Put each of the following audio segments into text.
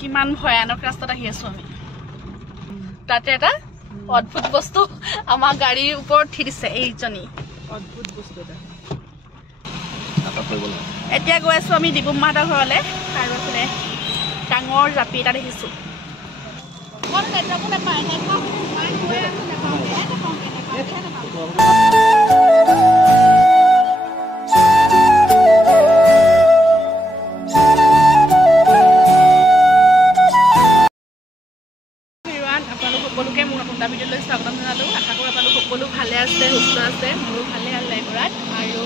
কিমান ভয়ানক ৰাস্তাত আহি আছো আমি তাতে এটা অদ্ভুত বস্তু আমাৰ গাড়ীৰ ওপৰত থি দিছে এইজনী অদ্ভুত বস্তু এটা এতিয়া গৈ আছো আমি দীপম মাহঁতৰ ঘৰলৈ আৰু এফালে ডাঙৰ জাপি এটা দেখিছো সকলোকে মোৰ নতুন এটা ভিডিঅ'লৈ স্বাগতম জনালোঁ আশা কৰোঁ আপোনালোক সকলো ভালে আছে সুস্থ আছে মোৰো ভালে আছে কৰাত আৰু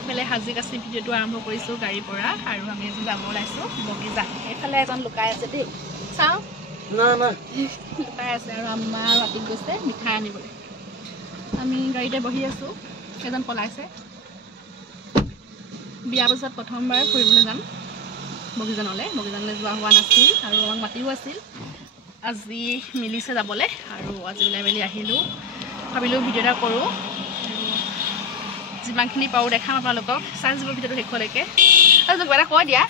এইফালে সাজি-কাচি ভিডিঅ'টো আৰম্ভ কৰিছোঁ গাড়ীৰ পৰা আৰু আমি এজন যাব ওলাইছোঁ বগীজান এইফালে এজন লুকাই আছে দেই চাওঁ লুকাই আছে আৰু আমাৰ ৰাতি গৈছে মিঠাই আনিবলৈ আমি গাড়ীতে বহি আছোঁ এজন পলাইছে বিয়াৰ পিছত প্ৰথমবাৰ ফুৰিবলৈ যাম বগীজানলৈ যোৱা হোৱা নাছিল আৰু আমাক মাতিও আছিল আজি মিলিছে যাবলৈ আৰু আজি ওলাই মেলি আহিলোঁ ভাবিলোঁ ভিডিঅ' এটা কৰোঁ যিমানখিনি পাৰোঁ দেখাম আপোনালোকক চাই যাব ভিডিঅ'টো শেষলৈকে আৰু কিবা এটা কৈ দিয়া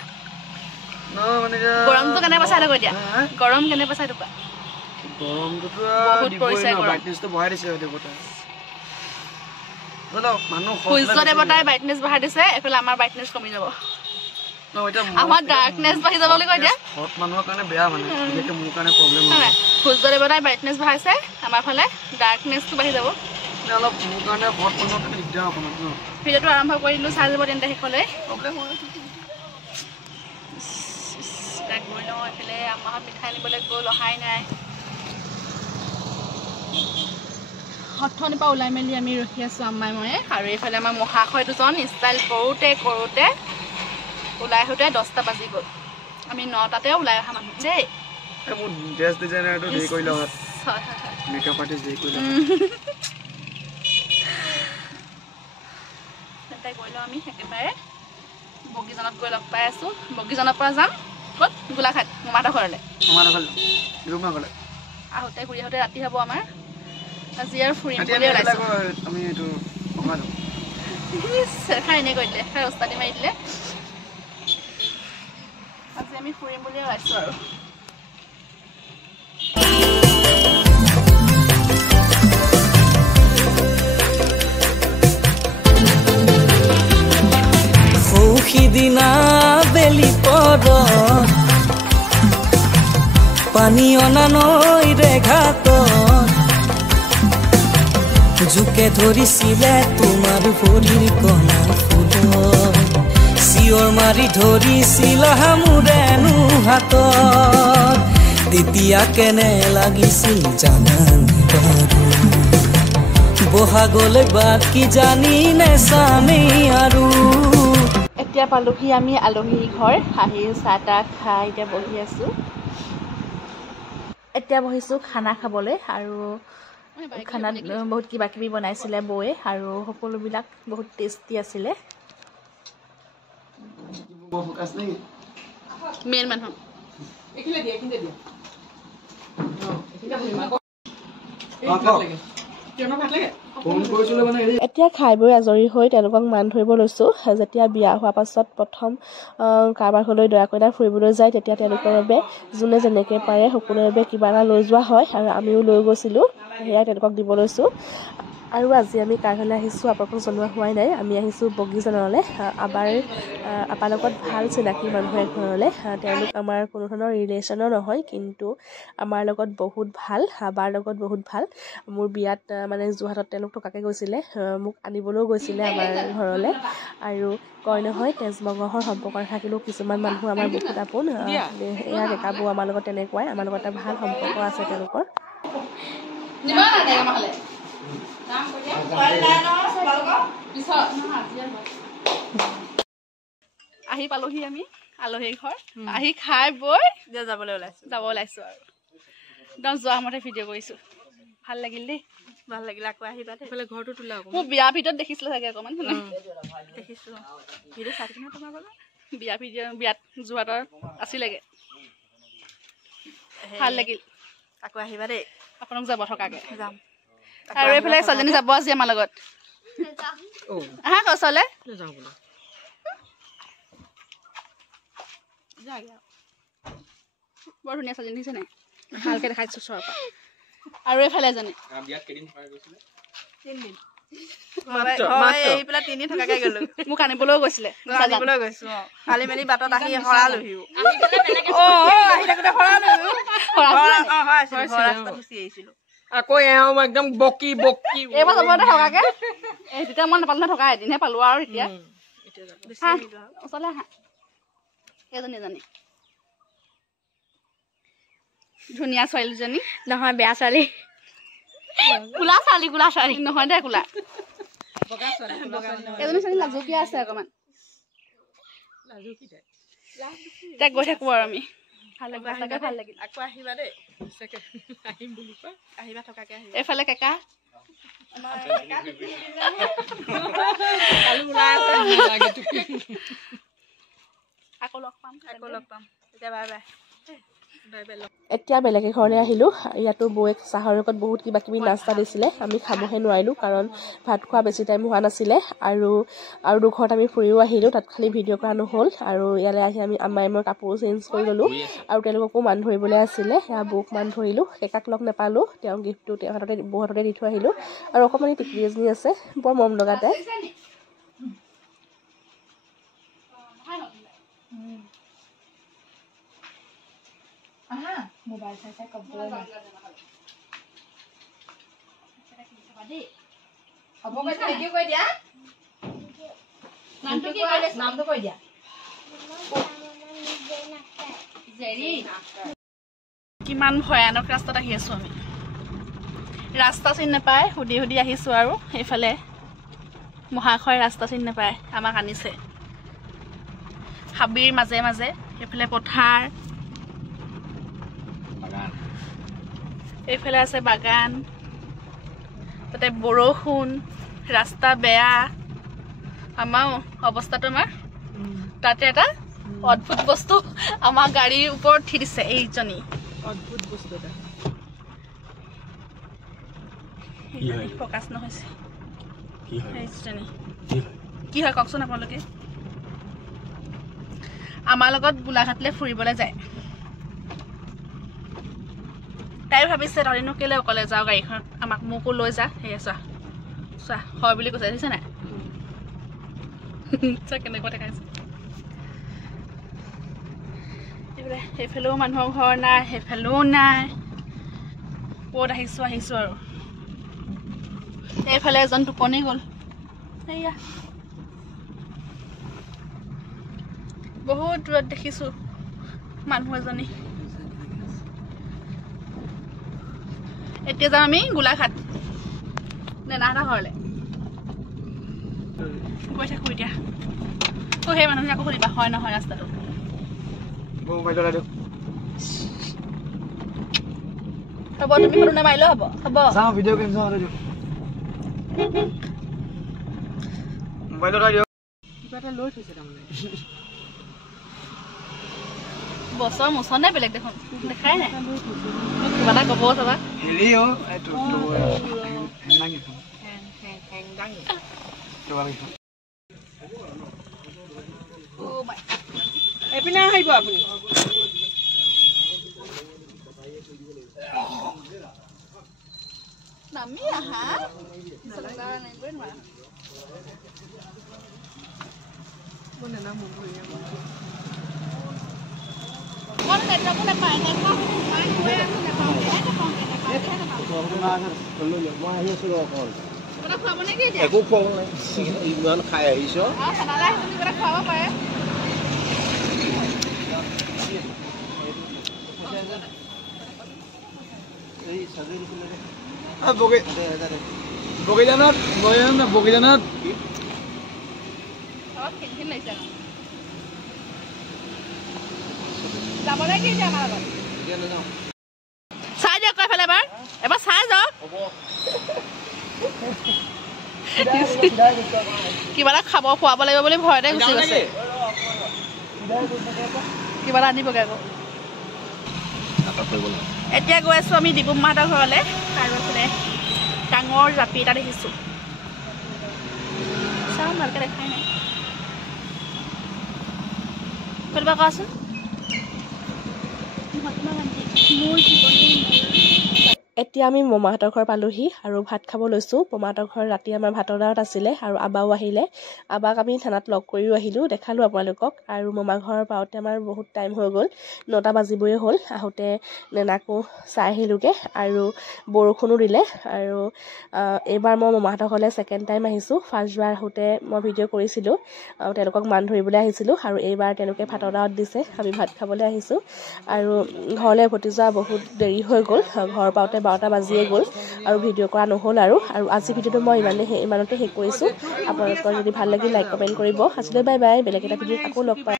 গৰমটো কেনে পাইছা কৈ দিয়া গৰম কেনে পাইছা কোৱা সূৰ্য দেৱতাই ব্ৰাইটনেছ বঢ়াই দিছে এইফালে আমাৰ ব্ৰাইটনেছ কমি যাব আমাৰ ডাৰ্কনেছ বাঢ়ি যাব বুলি কৈ দিয়া মানুহৰ কাৰণে বেয়া মানে মোৰ কাৰণে প্ৰব্লেম হয় সূৰ্য দেৱতাই ব্ৰাইটনেছ বঢ়াইছে আমাৰ ফালে ডাৰ্কনেছটো বাঢ়ি যাব অলপ মোৰ কাৰণে হট মানুহৰ কাৰণে দিগদাৰ হ'ব ন ভিডিঅ'টো আৰম্ভ কৰি দিলোঁ চাই যাব তেন্তে শেষলৈ প্ৰব্লেম হয় তাক গৈ লওঁ এইফালে আমাৰ মিঠাই আনিবলৈ গ'ল অহাই নাই হঠনিৰ পৰা ওলাই মেলি আমি ৰখি আছোঁ আম্মাই মই আৰু এইফালে আমাৰ মহাশয় দুজন ষ্টাইল কৰোঁতে ওলাই আহোঁতে 10টা বাজি গ'ল আমি 9টাতে ওলাই অহা মানুহ দেই মোৰ ড্ৰেছ ডিজাইনাৰটো দেৰি কৰিলে মেকআপ আৰ্টিষ্ট দেৰি কৰিলে তেন্তে গৈ লওঁ আমি একেবাৰে বগীজানত গৈ লগ পাই আছোঁ বগীজানৰ পৰা যাম ক'ত গোলাঘাট মামাহঁতৰ ঘৰলৈ আহোঁতে ঘূৰি আহোঁতে ৰাতি হ'ব আমাৰ আজি আৰু ফুৰিম বুলি ওলাইছোঁ খাই এনেই কৰি দিলে খাই ওস্তাদি মাৰি দিলে আজি আমি ফুৰিম বুলি ওলাইছোঁ আৰু সিদিনা বেলি পৰত পানী অনা নৈৰে ঘাটত জোকে ধৰিছিলে তোমাৰ ভৰিৰ কণা ফুল চিঞৰ মাৰি ধৰিছিলা মোৰেনো হাতত তেতিয়া কেনে লাগিছিল জানানে বাৰু বহাগলৈ বাকী জানি নেচানে আৰু এতিয়া পালোহি আমি আলহী ঘৰ আহি চাহ তাহ খাই এতিয়া বহি আছোঁ এতিয়া বহিছোঁ খানা খাবলৈ আৰু খানাত বহুত কিবা কিবি বনাইছিলে বৌয়ে আৰু সকলোবিলাক বহুত টেষ্টি আছিলে মেইন মানুহ এতিয়া খাই বৈ আজৰি হৈ তেওঁলোকক মান ধৰিব লৈছোঁ যেতিয়া বিয়া হোৱাৰ পাছত প্ৰথম কাৰোবাৰ ঘৰলৈ দৰা কইনা ফুৰিবলৈ যায় তেতিয়া তেওঁলোকৰ বাবে যোনে যেনেকৈ পাৰে সকলোৰে বাবে কিবা এটা লৈ যোৱা হয় আৰু আমিও লৈ গৈছিলোঁ সেয়াই তেওঁলোকক দিব লৈছোঁ আৰু আজি আমি কাৰ ঘৰলৈ আহিছোঁ আপোনালোকক জনোৱা হোৱাই নাই আমি আহিছোঁ বগীজানলৈ আপাৰ লগত ভাল চিনাকি মানুহ এঘৰলৈ তেওঁলোক আমাৰ কোনো ধৰণৰ ৰিলেশ্যনৰ নহয় কিন্তু আমাৰ লগত বহুত ভাল বাৰ লগত বহুত ভাল মোৰ বিয়াত মানে যোৰহাটত তেওঁলোক থকাকৈ গৈছিলে মোক আনিবলৈও গৈছিলে আমাৰ ঘৰলৈ আৰু কয় নহয় তেজ মঙহৰ সম্পৰ্ক থাকিলেও কিছুমান মানুহ আমাৰ বহুত আপোন এয়া ডেকাবৌ আমাৰ লগত তেনেকুৱাই আমাৰ লগত এটা ভাল সম্পৰ্ক আছে তেওঁলোকৰ আহি পালোহি আমি আলহীৰ ঘৰ আহি খাই বৈ যাবলৈ ওলাইছোঁ আৰু একদম যোৱা সময়তে ভিডিঅ' কৰিছোঁ ভাল লাগিল দেই ভাল লাগিলে আকৌ আহিবা সেইফালে ঘৰটো তোলা মোৰ বিয়াৰ ভিতৰত দেখিছিলোঁ চাগে অকণমান দেখিছোঁ ভিডিঅ' চাই কিনে তোমাৰ বাবে বিয়াত যোৰহাটৰ আছিলেগৈ ভাল লাগিল আকৌ আহিবা দেই আপোনাক যাব থকাকৈ যাম আৰু এইফালে ছোৱালীজনী যাব আজি আমাৰ লগত আহা কচলে বৰ ধুনীয়া ছোৱালী দেখিছে নাই ভালকৈ দেখাইছোঁ ওচৰৰ পৰা আৰু এইফালে এজনী মোক আনিবলৈও গৈছিলে কালি মেলি বাটত আহি হৰালোহিও আকৌ এওঁ একদম বকি বকি এইবাৰ চবতে থকাকে তেতিয়া মই নাপালো নহয় থকা এদিনহে পালো আৰু এতিয়া ওচৰলৈ আহা এজনী ধুনীয়া ছোৱালীজনী নহয় বেয়া ছোৱালী কোলা ছোৱালী নহয় দে কোলা এজনী ছোৱালী লাজুকীয়া আছে অকণমান তাক গৈ থাকো আৰু আমি ভাল লাগিল আকৌ আহিবা দেই আহিম বুলি কয় আহিবা থকাকে আহিবা এইফালে কেকা আকৌ লগ পাম এতিয়া বাই বাই এতিয়া বেলেগ এঘৰলৈ আহিলোঁ ইয়াতো বৌক চাহৰ লগত বহুত কিবা কিবি নাস্তা দিছিলে আমি খাবহে নোৱাৰিলোঁ কাৰণ ভাত খোৱা বেছি টাইম হোৱা নাছিলে আৰু দুঘৰত আমি ফুৰিও আহিলোঁ তাত খালি ভিডিঅ' কৰা নহ'ল আৰু ইয়ালৈ আহি আমি আমাৰ মই কাপোৰ চেঞ্জ কৰি ল'লোঁ আৰু তেওঁলোককো মান ধৰিবলৈ আছিলে সেয়া বৌক মান ধৰিলোঁ কেকাক লগ নাপালোঁ তেওঁ গিফ্টটো তেওঁ বৌ হাততে দি থৈ আহিলোঁ আৰু অকণমান টিকলি এজনী আছে বৰ মৰম লগা তাই মোবাইল চাই কবলৈ নামটো কৈ দিয়া কিমান ভয়ানক ৰাস্তাত আহি আছো আমি ৰাস্তা চিনি নাপায় সুধি সুধি আহিছো আৰু এইফালে মহাশয় ৰাস্তা চিনি নাপায় আমাক আনিছে হাবিৰ মাজে মাজে এইফালে পথাৰ এইফালে আছে বাগান তাতে বৰষুণ ৰাস্তা বেয়া আমাৰ অৱস্থাটো আমাৰ তাতে এটা অদ্ভুত বস্তু আমাৰ গাড়ীৰ ওপৰত উঠি দিছে এইজনী অদ্ভুত বস্তু এটা ফকাছ নহৈছে কি হয় কওকচোন আপোনালোকে আমাৰ লগত গোলাঘাটলৈ ফুৰিবলৈ যায় তাই ভাবিছে তইনো কেলে অকলে যাওঁ গাড়ীখন আমাক মোকো লৈ যা সেয়া চোৱা হয় বুলি কৈছে দেখিছে নাই কেনেকুৱা দেখাইছে সেইফালেও মানুহৰ ঘৰ নাই সেইফালেও নাই ক'ত আহিছো আৰু এইফালে এজন টোপনি গ'ল সেয়া বহুত দূৰত দেখিছো মানুহ এজনী এতিয়া যাম আমি গোলাঘাট নেনাহঁতৰ ঘৰলৈ গৈ থাকো এতিয়া সেই মানুহজনী আকৌ সুধিবা হয় নহয় ৰাস্তাটো হ'ব তুমি ফটো নামাৰিলেও হ'ব বছৰ মোচনে বেলেগ দেখোন দেখাই নাই কিবা এটা ক'ব চাবা এপিনে আহিব আপুনি নামি আহা একো খোৱা নাই ইমান খাই আহিছ খুৱাব পাৰে বগিজানত যাবলৈ কি আমাৰ লগত চাই দিয়ক এফালে এবাৰ চাই যাওক কিবা এটা খাব খুৱাব লাগিব বুলি ভয়তে গুচি গৈছে কিবা এটা আনিবগৈ আকৌ এতিয়া গৈ আছো আমি ডিবুমাহঁতৰ ঘৰলৈ আৰু এইফালে ডাঙৰ জাপি এটা দেখিছো চাওঁ ভালকৈ দেখাই নাই কোনোবা কোৱাচোন এতিয়া আমি মমাহঁতৰ ঘৰ পালোহি আৰু ভাত খাব লৈছোঁ। মমাহঁতৰ ঘৰ ৰাতি আমাৰ ভাতৰ দাঁত আছিলে আৰু আবাও আহিলে। আবাক আমি থানাত লগ কৰিও আহিলোঁ, দেখালোঁ আপোনালোকক। আৰু মমা ঘৰ পাওঁতে আমাৰ বহুত টাইম হৈ গ'ল, 9টা বাজিবই হ'ল। আহোঁতে নেনাকো চাই আহিলোঁগৈ আৰু বৰষুণো দিলে। আৰু এইবাৰ মই মমাহঁতৰ ঘৰলৈ ছেকেণ্ড টাইম আহিছোঁ। ফাৰ্ষ্টবাৰ আহোঁতে মই ভিডিঅ' কৰিছিলোঁ, তেওঁলোকক মান ধৰিবলৈ আহিছিলোঁ। আৰু এইবাৰ তেওঁলোকে ভাতৰ দাঁত দিছে, আমি ভাত খাবলৈ আহিছোঁ। আৰু ঘৰলৈ উভতি যোৱা বহুত দেৰি হৈ গ'ল, ঘৰ পাওঁতে 12টা বাজিয়ে গ'ল আৰু ভিডিঅ' কৰা নহ'ল। আৰু আজি ভিডিঅ'টো মই ইমানতে শেষ কৰিছোঁ। আপোনালোকৰ যদি ভাল লাগিল লাইক কমেণ্ট কৰিব। আজিলৈ বাই বাই, বেলেগ এটা ভিডিঅ'ত আকৌ লগ পাম।